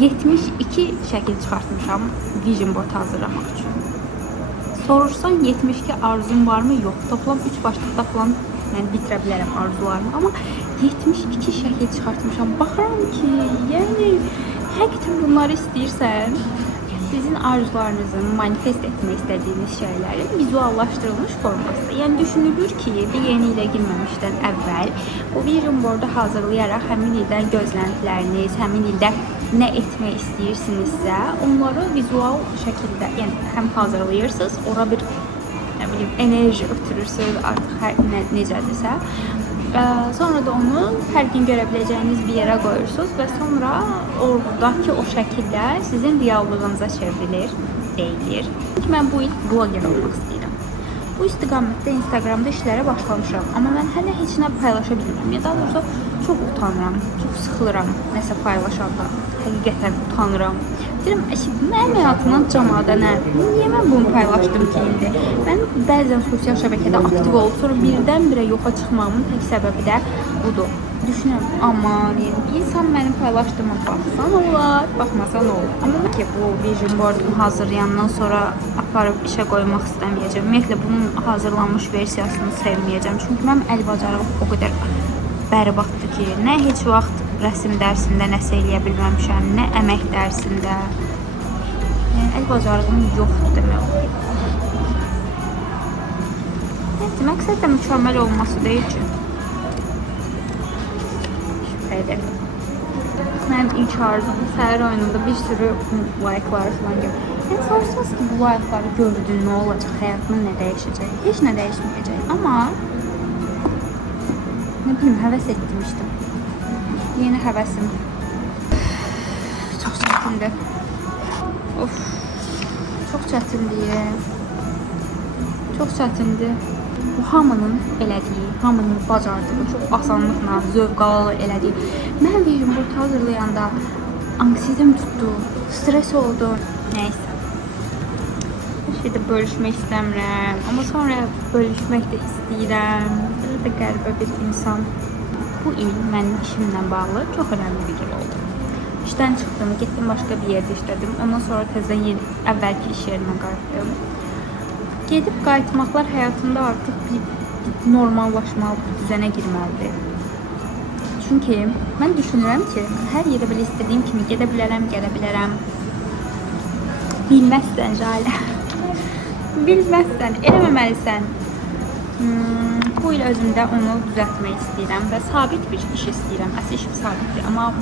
72 şəkil çıxartmışam vision board hazırlamaq üçün. Soruşsan 72 arzum varmı? Yox. Toplam 3 başlıqda falan yəni bitirə bilərəm arzularımı. Amma 72 şəkil çıxartmışam. Baxıram ki, yəni həqiqətən bunları istəyirsən, sizin arzularınızın manifest etmək istədiyiniz şeyləri vizuallaşdırılmış formasında. Yəni düşünülür ki, bir yeni ilə girməmişdən əvvəl bu vision boardu hazırlayaraq həmin ildən gözləntiləriniz, həmin ildə nə etmək istəyirsinizsə, onları vizual şəkildə, yəni həm hazırlayırsınız, ora bir nə bilim enerji ötürürsünüz, artıq hər necədirsə. Sonra da onu hər gün görə biləcəyiniz bir yerə qoyursunuz və sonra oradakı o şəkillər sizin reallığınıza çevrilir, deyilir. Çünki mən bu il bloger olmaq istəyirəm. Bu istiqamətdə Instagramda işlərə başlamışam, amma mən hələ heç nə paylaşa bilmirəm. Ya daha doğrusu çox utanıram, çox sıxılıram nəsə paylaşanda. Həqiqətən utanıram. Deyirəm, mənim həyatımdan cəmadə nə? Niyə mən bunu paylaşdım ki indi? Mən bəzən sosial şəbəkədə aktiv olub, sonra birdən-birə yoxa çıxmamın tək səbəbi də budur. Düşünürəm, aman, yəni insan mənim paylaşdığıma baxsan olar, baxmasa nə olur? Amma ki, bu vision boardumu hazırlayandan sonra aparıb işə qoymaq istəməyəcəm. Ümumiyyətlə, bunun hazırlanmış versiyasını sevməyəcəm. Çünki mənim əl bacarığım o qədər bərbaddır ki, nə heç vaxt rəsm dərsində nəsə eləyə bilməmişəm, nə əmək dərsində. Yəni, əl bacarığım yoxdur demək olar. Neyse, məqsəd də mükəmməl olması deyil ki. Şübhədir. Mənim ilk arzum səhər oyununda bir sürü like'ları falan görür. Yəni, sorsanız ki, bu like'ları gördün, nə olacaq, həyatımın nə dəyişəcək? Heç nə dəyişməyəcək. Amma nə bilim, həvəs etmişdim. Yeni həvəsim. Çox çətindir. Of. Çox çətindir. Çox çətindir. Bu hamının elədiyi, hamının bacardığı, çox asanlıqla, zövq alalı elədiyi. Mən vision board hazırlayanda anksiyetem tutdu, stres oldu. Nəysə. Bir şeydə bölüşmək istəmirəm. Amma sonra bölüşmək də istəyirəm. Belə də qəribə bir insan. Bu il mənim işimlə bağlı çox önəmli bir il oldu. İşdən çıxdım, getdim başqa bir yerdə işlədim. Ondan sonra təzədən əvvəlki iş yerimə qayıtdım. Gedib qayıtmaqlar həyatımda artıq bir normallaşmalı, düzənə girməlidir. Çünki mən düşünürəm ki, hər yerə belə istədiyim kimi gedə bilərəm, gələ bilərəm. Bilməzsən Jalə. Bilməzsən, eləməməlisən. Bu il özümdə onu düzəltmək istəyirəm və sabit bir iş istəyirəm. Əsl işim sabitdir, amma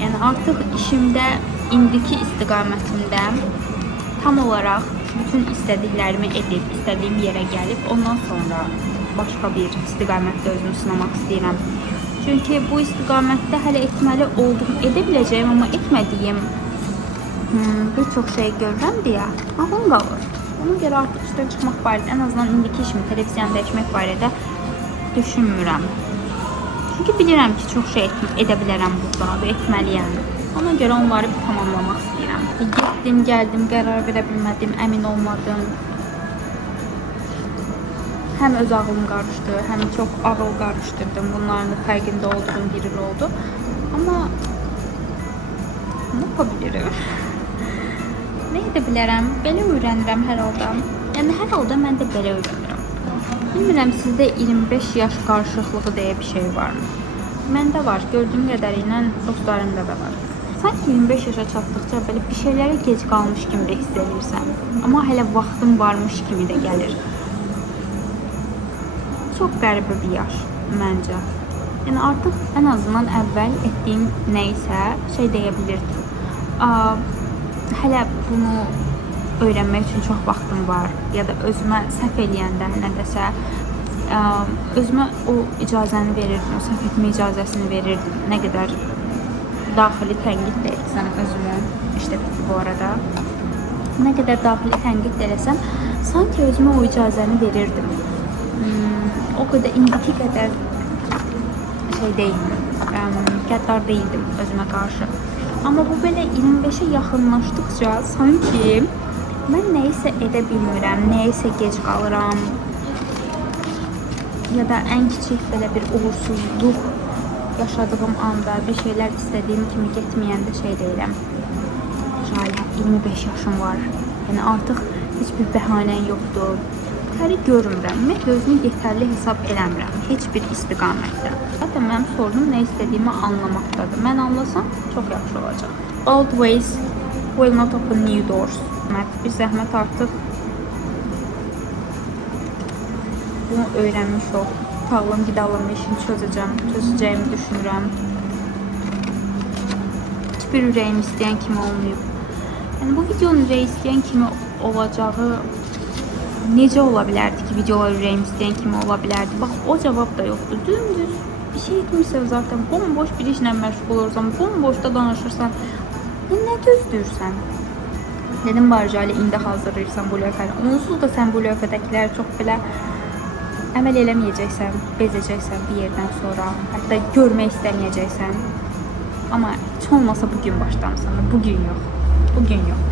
yəni artıq işimdə, indiki istiqamətimdə tam olaraq bütün istədiklərimi edib, istədiyim yerə gəlib, ondan sonra başqa bir istiqamətdə özümü sınamaq istəyirəm. Çünki bu istiqamətdə hələ etməli olduğum, edə biləcəyim, amma etmədiyim bir çox şey görürəm deyə ağlım qalır. Ona görə artıq işdən çıxmaq barədə, ən azından indiki işimi televiziyanı dəyişmək barədə düşünmürəm. Çünki bilirəm ki, çox şey edə bilərəm burada və etməliyəm. Ona görə onları bir tamamlamaq istəyirəm. Getdim, gəldim, qərar verə bilmədim, əmin olmadım. Həm öz ağlım qarışdı, həm çox ağıl qarışdırdım. Bunların da fərqində olduğum bir il oldu. Amma nə yapabilirim? Nə edə bilərəm? Belə öyrənirəm hər halda. Yəni, hər halda mən də belə öyrənirəm. Bilmirəm, sizdə 25 yaş qarşılıqlığı deyə bir şey varmı? Məndə var. Gördüyüm qədərilə dostlarımda da var. Sanki 25 yaşa çatdıqca belə bir şeylərə gec qalmış kimi də hiss edirsən. Amma hələ vaxtım varmış kimi də gəlir. Çox qəribə bir yaş, məncə. Yəni, artıq ən azından əvvəl etdiyim nə isə şey deyə bilirdim. Hələ bunu öyrənmək üçün çox vaxtım var. Ya da özümə səhv eləyəndə nə desə, özümə o icazəni verirdim, o səhv etmə icazəsini verirdim. Nə qədər daxili tənqid də etsəm özümü, işte bu arada. Nə qədər daxili tənqid də eləsəm, sanki özümə o icazəni verirdim. O qədər, indiki qədər şey deyildim, qəddar deyildim özümə qarşı. Amma bu belə 25'e yaxınlaşdıqca sanki mən nəyisə edə bilmirəm, nəyisə gec qalıram. Ya da ən kiçik belə bir uğursuzluq yaşadığım anda bir şeyler istədiyim kimi getməyəndə şey deyirəm. Jale, 25 yaşım var. Yəni artıq heç bir bəhanən yoxdur. Təri görmürəm. Ümumiyyətlə özümü yetərli hesab eləmirəm heç bir istiqamətdə. Zaten mənim sorunum nə istədiyimi anlamaqdadır. Mən anlasam çox yaxşı olacaq. Old ways will not open new doors. Bir zəhmət artıq bunu öyrənmiş ol. Tağlım qidalanma işini çözəcəyimi düşünürəm. Hiçbir ürəyim istəyən kimi olmayıb. Yəni bu videonun ürəyi istəyən kimi olacağı necə ola bilərdi ki, videolar ürəyim istəyən kimi ola bilərdi? Bax, o cavab da yoxdur. Dümdüz bir şey etmirsən zaten. Bomboş bir işlə məşğul olursan, bomboşda danışırsan. Nə gözləyirsən? Dedim bari Jale, indi hazırlayırsan bu lövhəni. Onsuz da sən bu lövhədəkiləri çox belə əməl eləməyəcəksən, bezəcəksən bir yerdən sonra. Hətta görmək istəməyəcəksən. Amma heç olmasa bugün başlamısan. Bugün yox.